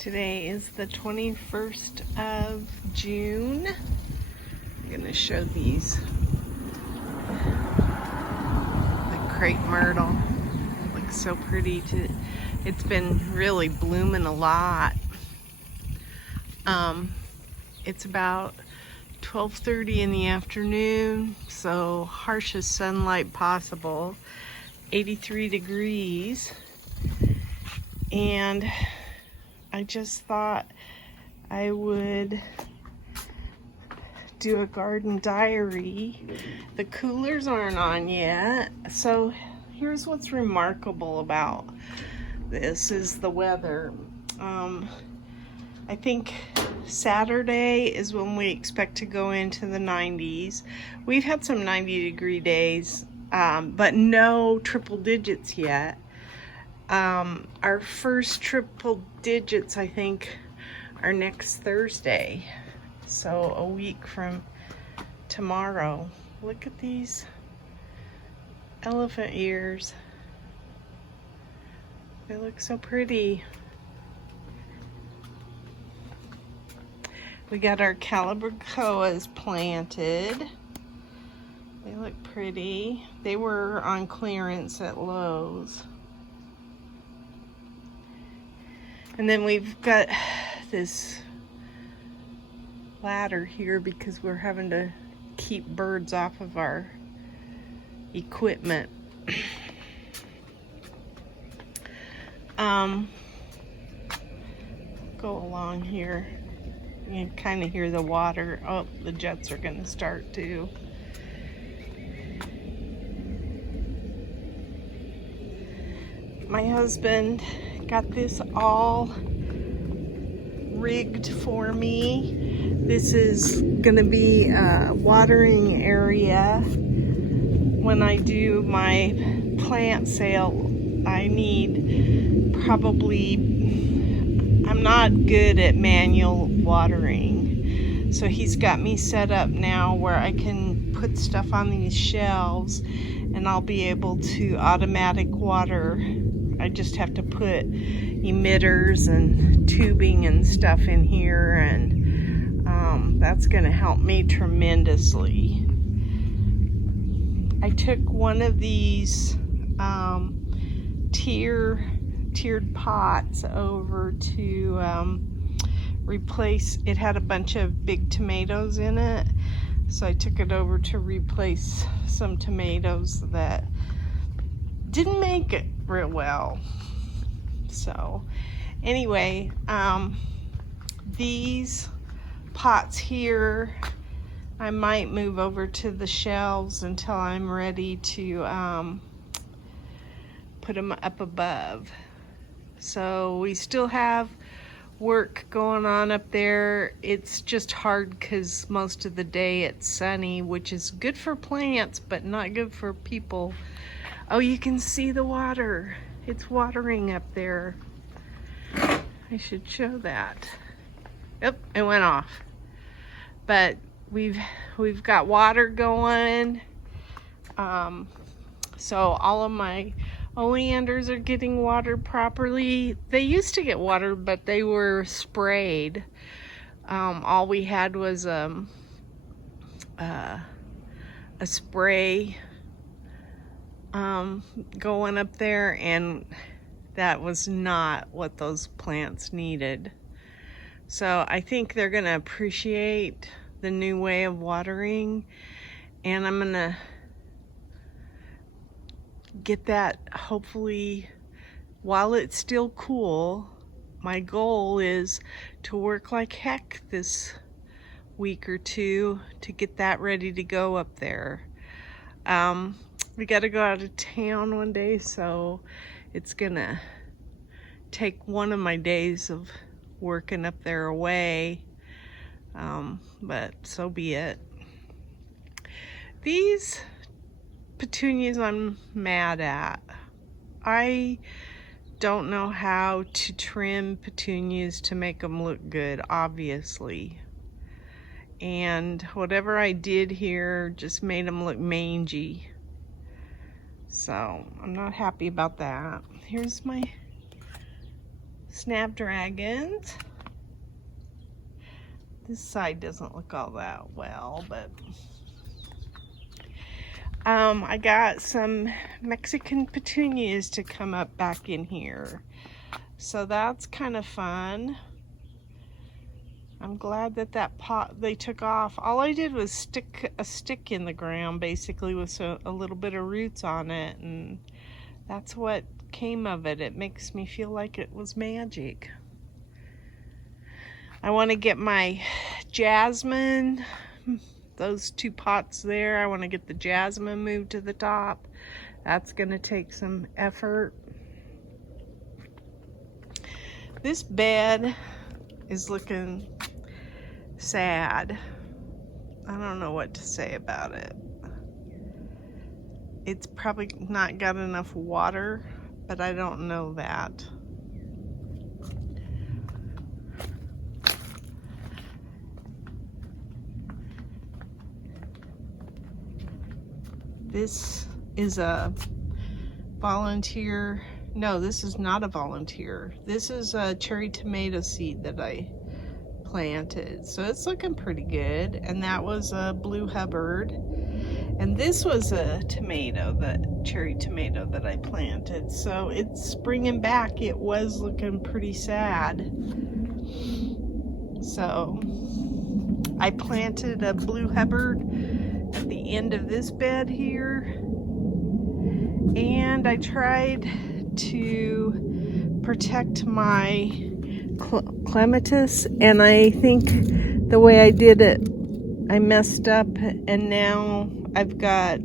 Today is the 21st of June. I'm going to show these. The crepe myrtle looks so pretty. It's been really blooming a lot. It's about 12:30 in the afternoon, so harshest sunlight possible. 83 degrees. And I just thought I would do a garden diary. The coolers aren't on yet, so here's what's remarkable about this is the weather. I think Saturday is when we expect to go into the 90s. We've had some 90-degree days, but no triple digits yet. Our first triple digits, I think, are next Thursday. So a week from tomorrow. Look at these elephant ears. They look so pretty. We got our calibrachoas planted. They look pretty. They were on clearance at Lowe's. And then we've got this ladder here because we're having to keep birds off of our equipment. Go along here. You can kind of hear the water. Oh, the jets are going to start too. My husband got this all rigged for me. This is gonna be a watering area. When I do my plant sale, I need I'm not good at manual watering. So he's got me set up now where I can put stuff on these shelves and I'll be able to automatic water. I just have to put emitters and tubing and stuff in here, and that's going to help me tremendously. I took one of these tiered pots over to replace. It had a bunch of big tomatoes in it, so I took it over to replace some tomatoes that didn't make it real well. So anyway, these pots here I might move over to the shelves until I'm ready to put them up above. So we still have work going on up there. It's just hard because most of the day it's sunny, which is good for plants but not good for people. Oh, you can see the water. It's watering up there. I should show that. Yep, it went off. But we've got water going. So all of my oleanders are getting watered properly. They used to get watered, but they were sprayed. All we had was a spray going up there, and that was not what those plants needed. So I think they're gonna appreciate the new way of watering, and I'm gonna get that hopefully while it's still cool. My goal is to work like heck this week or two to get that ready to go up there. We got to go out of town one day, so it's gonna take one of my days of working up there away, but so be it. These petunias I'm mad at. I don't know how to trim petunias to make them look good, obviously. And whatever I did here just made them look mangy. So I'm not happy about that. Here's my snapdragons. This side doesn't look all that well, but I got some Mexican petunias to come up back in here. So that's kind of fun. I'm glad that that pot they took off. All I did was stick a stick in the ground, basically, with a little bit of roots on it, and that's what came of it. It makes me feel like it was magic. I want to get my jasmine, those two pots there, I want to get the jasmine moved to the top. That's going to take some effort. This bed is looking sad. I don't know what to say about it. It's probably not got enough water, but I don't know that. This is a volunteer. No, this is not a volunteer. This is a cherry tomato seed that I planted. So it's looking pretty good. And that was a blue Hubbard. And this was a tomato, the cherry tomato that I planted. So it's springing back. It was looking pretty sad. So I planted a blue Hubbard at the end of this bed here. And I tried to protect my clematis, and I think the way I did it, I messed up, and now I've got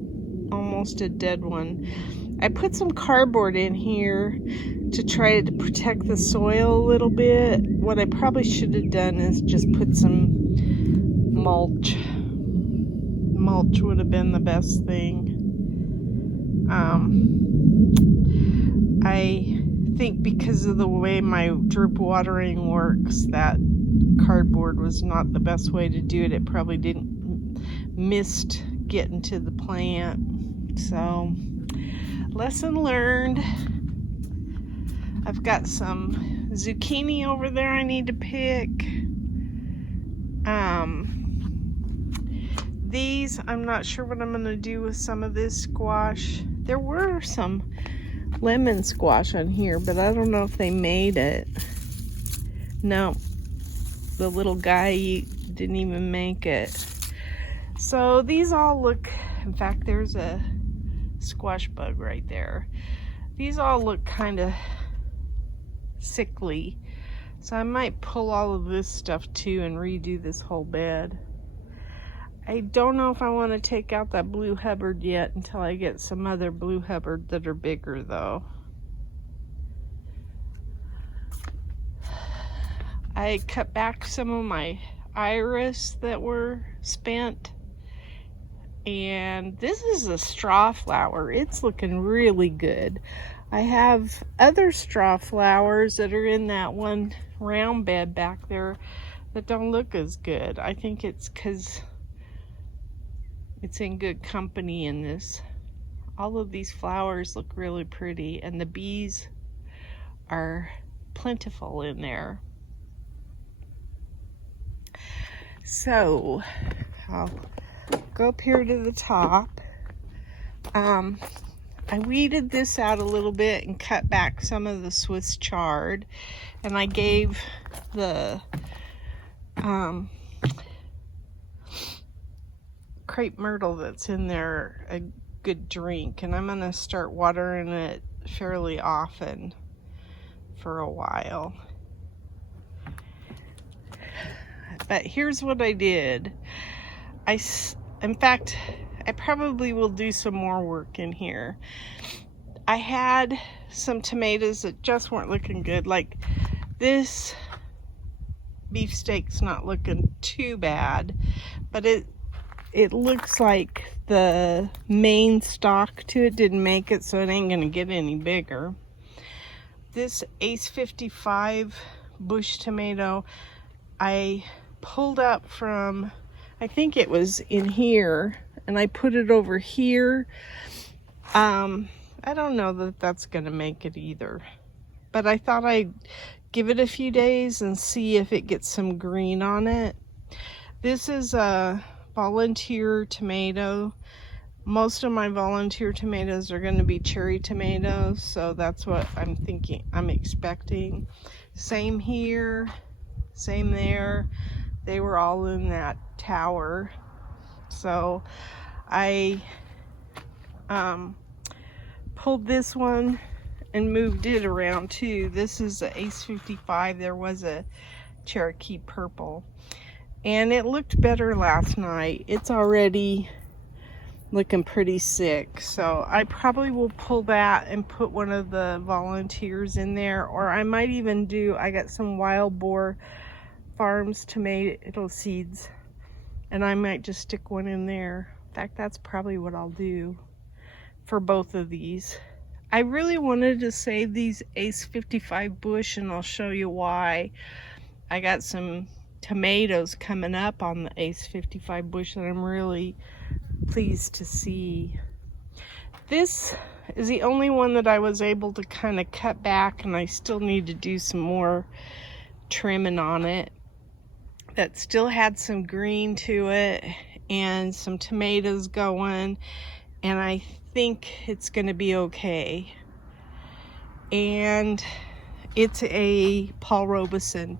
almost a dead one. I put some cardboard in here to try to protect the soil a little bit. What I probably should have done is just put some mulch. Mulch would have been the best thing. I think because of the way my drip watering works, that cardboard was not the best way to do it. It probably missed getting to the plant. So, lesson learned. I've got some zucchini over there I need to pick. These, I'm not sure what I'm going to do with some of this squash. There were some lemon squash on here, but I don't know if they made it. No, the little guy didn't even make it. So these all look, in fact, there's a squash bug right there. These all look kind of sickly. So I might pull all of this stuff too and redo this whole bed. I don't know if I want to take out that blue Hubbard yet until I get some other blue Hubbard that are bigger though. I cut back some of my iris that were spent. And this is a straw flower. It's looking really good. I have other straw flowers that are in that one round bed back there that don't look as good. I think it's because it's in good company in this. All of these flowers look really pretty, and the bees are plentiful in there. So I'll go up here to the top. I weeded this out a little bit and cut back some of the Swiss chard, and I gave the crepe myrtle that's in there a good drink, and I'm gonna start watering it fairly often for a while. But here's what I did. In fact, I probably will do some more work in here. I had some tomatoes that just weren't looking good. Like this beefsteak's not looking too bad, but it looks like the main stalk to it didn't make it, so it ain't gonna get any bigger. This Ace 55 bush tomato, I pulled up from, I think it was in here, and I put it over here. I don't know that that's gonna make it either, but I thought I'd give it a few days and see if it gets some green on it. This is a volunteer tomato. Most of my volunteer tomatoes are going to be cherry tomatoes, so that's what I'm expecting. Same here, same there. They were all in that tower. So I pulled this one and moved it around too. This is the Ace 55. There was a Cherokee purple, and it looked better last night. It's already looking pretty sick, so I probably will pull that and put one of the volunteers in there, or I might even I got some Wild Boar Farms tomato seeds, and I might just stick one in there. In fact, that's probably what I'll do for both of these. I really wanted to save these Ace 55 bush, and I'll show you why. I got some tomatoes coming up on the Ace 55 bush that I'm really pleased to see. This is the only one that I was able to kind of cut back, and I still need to do some more trimming on it. That still had some green to it and some tomatoes going, and I think it's going to be okay. And it's a Paul Robeson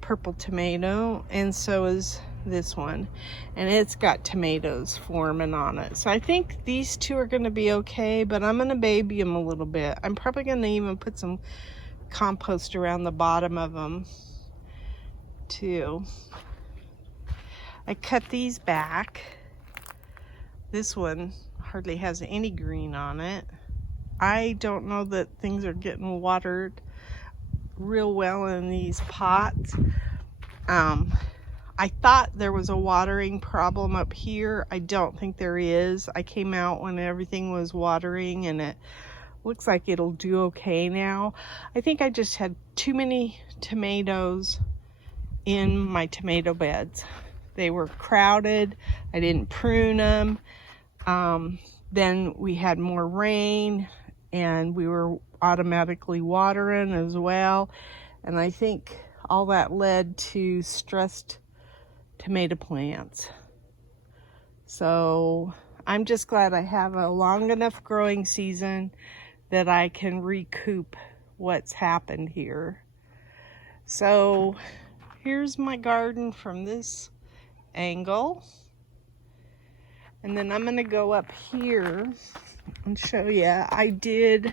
purple tomato, and so is this one, and it's got tomatoes forming on it. So I think these two are going to be okay, but I'm going to baby them a little bit. I'm probably going to even put some compost around the bottom of them too. I cut these back. This one hardly has any green on it. I don't know that things are getting watered real well in these pots. I thought there was a watering problem up here. I don't think there is. I came out when everything was watering, and it looks like it'll do okay now. I think I just had too many tomatoes in my tomato beds. They were crowded. I didn't prune them. Then we had more rain, and we were automatically watering as well. And I think all that led to stressed tomato plants. So I'm just glad I have a long enough growing season that I can recoup what's happened here. So here's my garden from this angle, and then I'm gonna go up here and show you. I did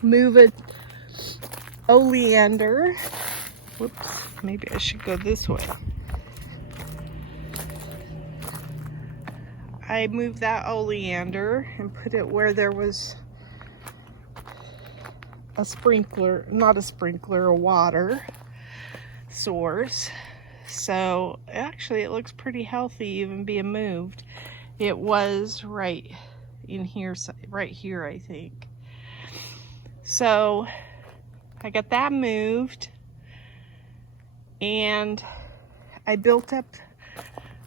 move a oleander. Whoops, maybe I should go this way. I moved that oleander and put it where there was a sprinkler, not a sprinkler, a water source. So actually it looks pretty healthy even being moved. It was right in here, right here, I think. So I got that moved, and I built up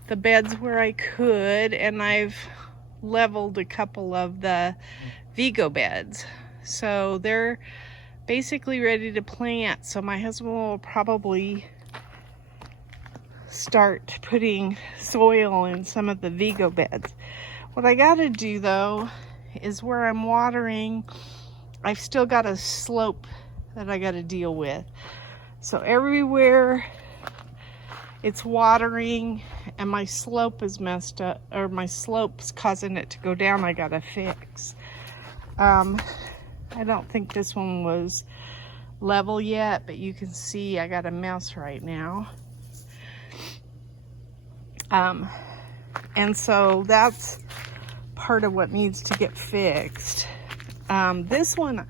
the beds where I could, and I've leveled a couple of the Vego beds. So they're basically ready to plant. So my husband will probably start putting soil in some of the Vego beds. What I gotta do though is where I'm watering, I've still got a slope that I gotta deal with. So everywhere it's watering and my slope is messed up, or my slope's causing it to go down, I gotta fix. I don't think this one was level yet, but you can see I got a mess right now. And so that's part of what needs to get fixed. This one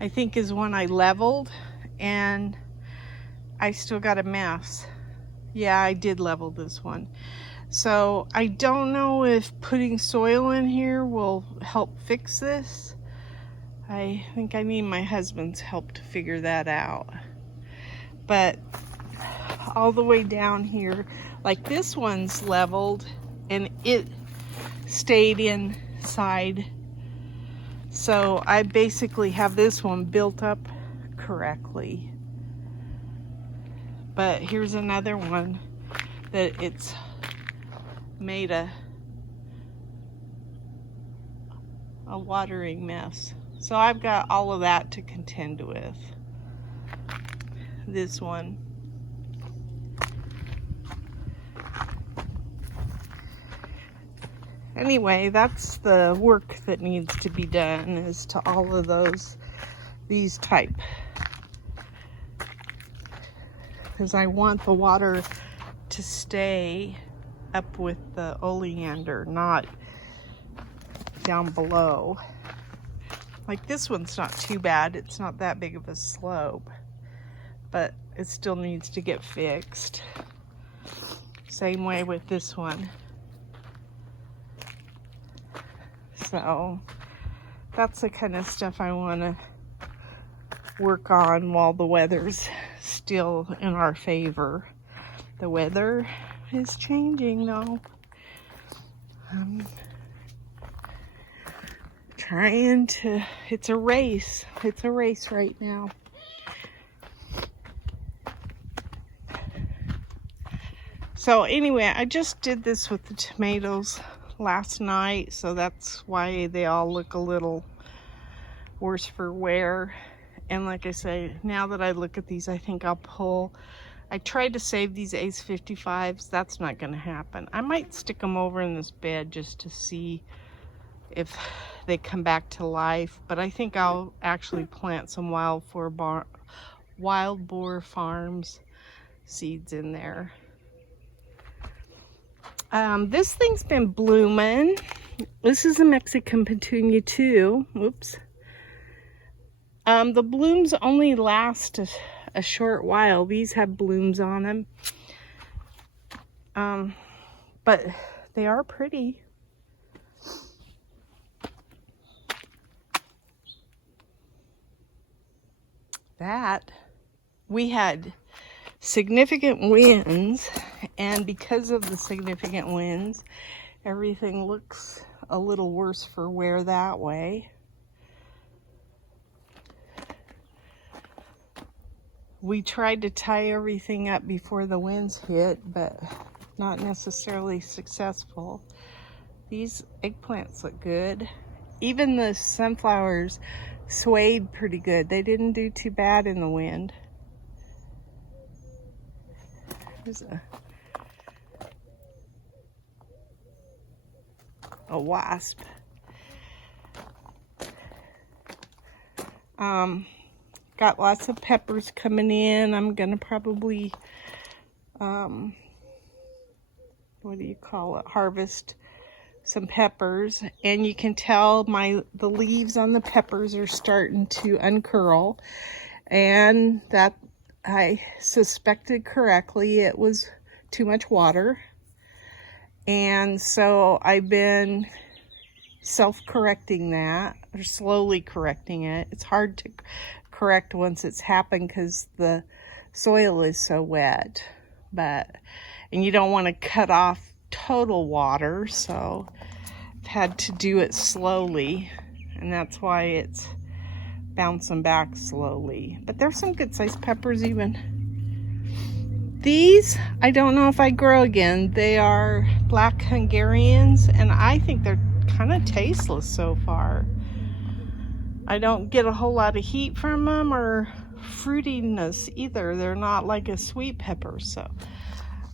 I think is one I leveled, and I still got a mess. Yeah, I did level this one. So I don't know if putting soil in here will help fix this. I think I need my husband's help to figure that out. But all the way down here, like this one's leveled and it stayed inside. So I basically have this one built up correctly. But here's another one that it's made a watering mess. So I've got all of that to contend with. This one. Anyway, that's the work that needs to be done, is to all of these type. Because I want the water to stay up with the oleander, not down below. Like this one's not too bad. It's not that big of a slope, but it still needs to get fixed. Same way with this one. So that's the kind of stuff I want to work on while the weather's still in our favor. The weather is changing though. I'm trying to, it's a race. It's a race right now. So anyway, I just did this with the tomatoes last night, so that's why they all look a little worse for wear. And like I say, now that I look at these, I think I'll pull. I tried to save these Ace 55s. That's not going to happen. I might stick them over in this bed just to see if they come back to life. But I think I'll actually plant some Wild Boar Farms seeds in there. This thing's been blooming. This is a Mexican petunia too. Whoops. The blooms only last a short while. These have blooms on them. But they are pretty. We had significant winds, and because of the significant winds, everything looks a little worse for wear that way. We tried to tie everything up before the winds hit, but not necessarily successful. These eggplants look good. Even the sunflowers swayed pretty good. They didn't do too bad in the wind. There's a wasp. Got lots of peppers coming in. I'm gonna probably what do you call it, harvest some peppers. And you can tell the leaves on the peppers are starting to uncurl, and that I suspected correctly. It was too much water, and so I've been self-correcting that, or slowly correcting it. It's hard to correct once it's happened because the soil is so wet, and you don't want to cut off total water, so I've had to do it slowly, and that's why it's bouncing back slowly. But there's some good sized peppers even. These, I don't know if I grow again. They are black Hungarians, and I think they're kind of tasteless so far. I don't get a whole lot of heat from them or fruitiness either. They're not like a sweet pepper, so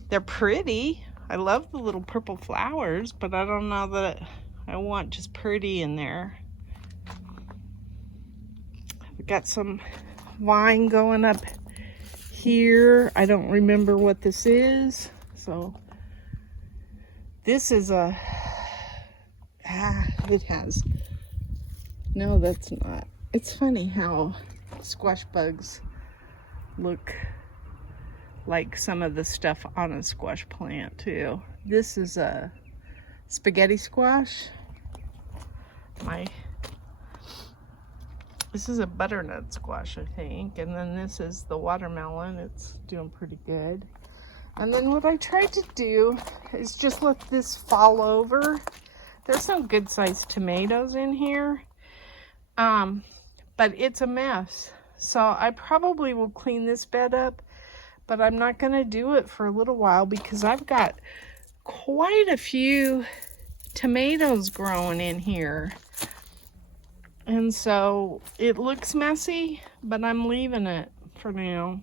they're pretty. I love the little purple flowers, but I don't know that I want just pretty in there. We've got some vine going up here. I don't remember what this is. So this is it has, no, that's not. It's funny how squash bugs look like some of the stuff on a squash plant too. This is a spaghetti squash. This is a butternut squash, I think. And then this is the watermelon. It's doing pretty good. And then what I tried to do is just let this fall over. There's some good sized tomatoes in here. But it's a mess. So I probably will clean this bed up, but I'm not going to do it for a little while because I've got quite a few tomatoes growing in here. And so it looks messy, but I'm leaving it for now.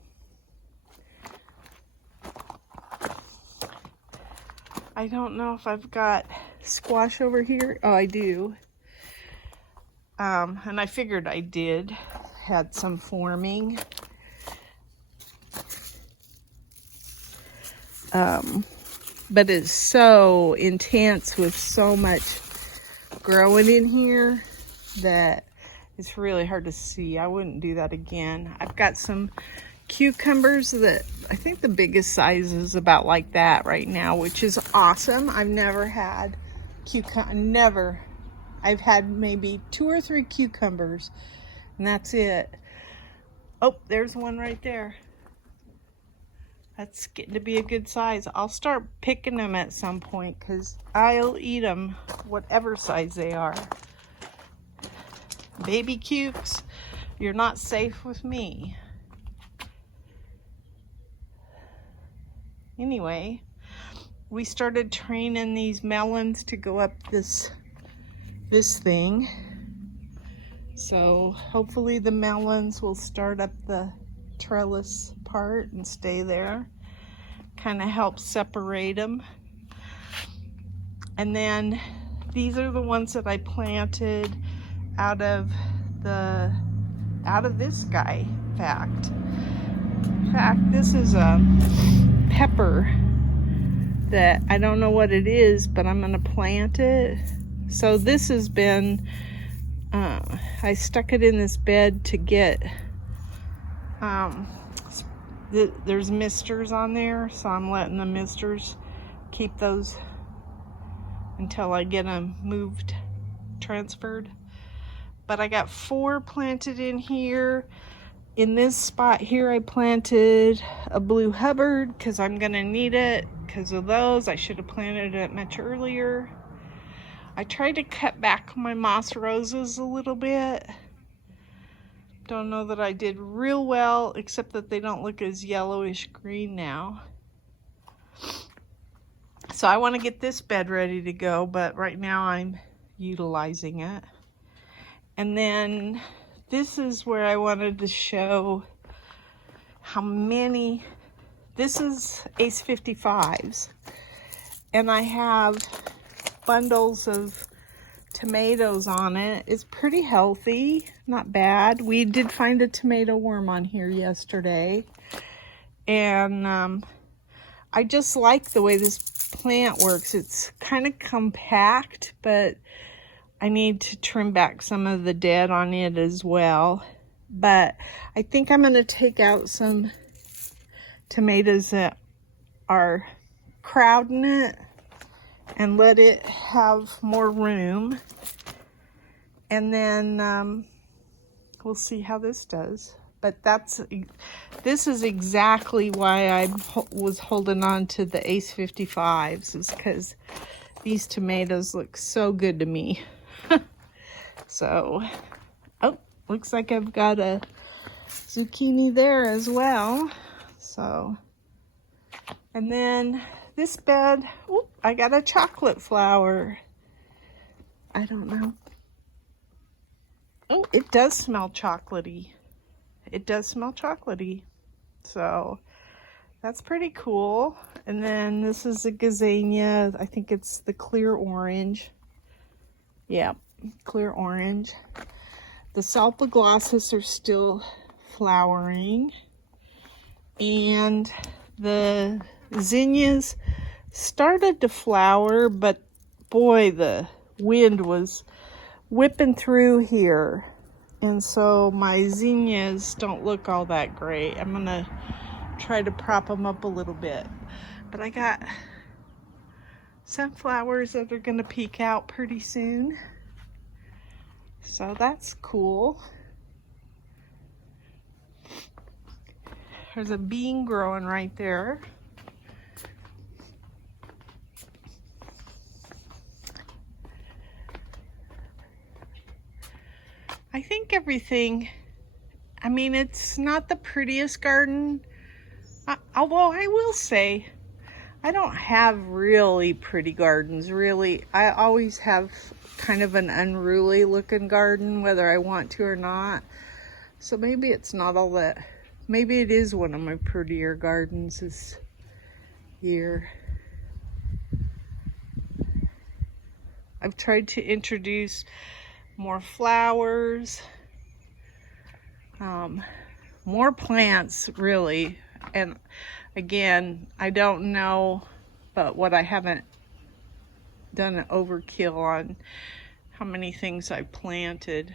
I don't know if I've got squash over here. Oh, I do. And I figured I did. Had some forming. But it's so intense with so much growing in here that it's really hard to see. I wouldn't do that again. I've got some cucumbers that I think the biggest size is about like that right now, which is awesome. I've never had I've had maybe 2 or 3 cucumbers and that's it. Oh, there's one right there. That's getting to be a good size. I'll start picking them at some point because I'll eat them whatever size they are. Baby cukes, you're not safe with me. Anyway, we started training these melons to go up this thing. So hopefully the melons will start up the trellis part and stay there. Kind of help separate them. And then these are the ones that I planted out of this guy. In fact, this is a pepper that I don't know what it is, but I'm gonna plant it. So this has been I stuck it in this bed to get there's misters on there, so I'm letting the misters keep those until I get them moved, transferred. But I got 4 planted in here. In this spot here, I planted a blue Hubbard because I'm gonna need it because of those. I should have planted it much earlier. I tried to cut back my moss roses a little bit. Don't know that I did real well, except that they don't look as yellowish green now. So I want to get this bed ready to go, but right now I'm utilizing it. And then this is where I wanted to show how many, this is Ace 55s. And I have bundles of tomatoes on it. It's pretty healthy, not bad. We did find a tomato worm on here yesterday. And I just like the way this plant works. It's kind of compact, but I need to trim back some of the dead on it as well. But I think I'm going to take out some tomatoes that are crowding it and let it have more room. And then we'll see how this does. But this is exactly why I was holding on to the Ace 55s, is because these tomatoes look so good to me. So, oh, looks like I've got a zucchini there as well. So, and then this bed, oh, I got a chocolate flower. I don't know. Oh, it does smell chocolatey. It does smell chocolatey. So that's pretty cool. And then this is a gazania. I think it's the clear orange. Yeah, clear orange. The salpoglossus are still flowering. And the zinnias started to flower, but boy, the wind was whipping through here. And so my zinnias don't look all that great. I'm gonna try to prop them up a little bit. But I got some flowers that are gonna peek out pretty soon. So that's cool. There's a bean growing right there. I think everything I mean, it's not the prettiest garden. Although I will say, I don't have really pretty gardens, really. I always have kind of an unruly looking garden, whether I want to or not. So maybe it's not all that, maybe it is one of my prettier gardens this year. I've tried to introduce more flowers, more plants really. And again, I don't know, but what I haven't done an overkill on how many things I planted.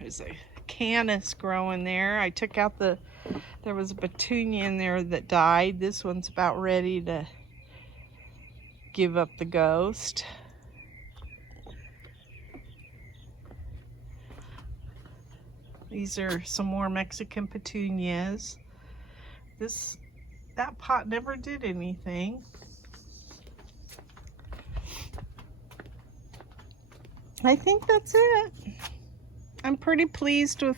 There's a canis growing there. I took out there was a petunia in there that died. This one's about ready to give up the ghost. These are some more Mexican petunias. That pot never did anything. I think that's it. I'm pretty pleased with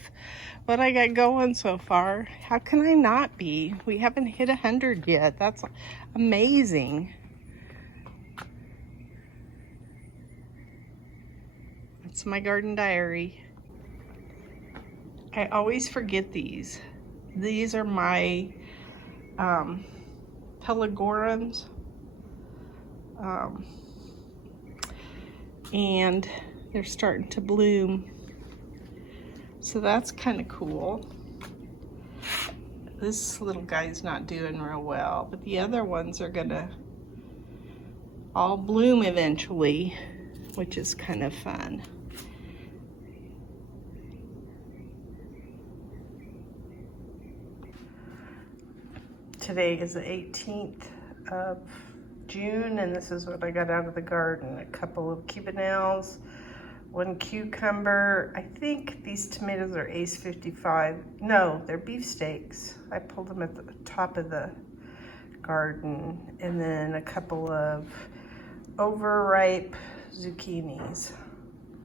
what I got going so far. How can I not be? We haven't hit 100 yet. That's amazing. It's my garden diary. I always forget these. These are my pelargoniums. And they're starting to bloom. So that's kind of cool. This little guy's not doing real well, but the other ones are gonna all bloom eventually, which is kind of fun. Today is the 18th of June, and this is what I got out of the garden. A couple of cubanelles, one cucumber. I think these tomatoes are Ace 55. No, they're beefsteaks. I pulled them at the top of the garden. And then a couple of overripe zucchinis.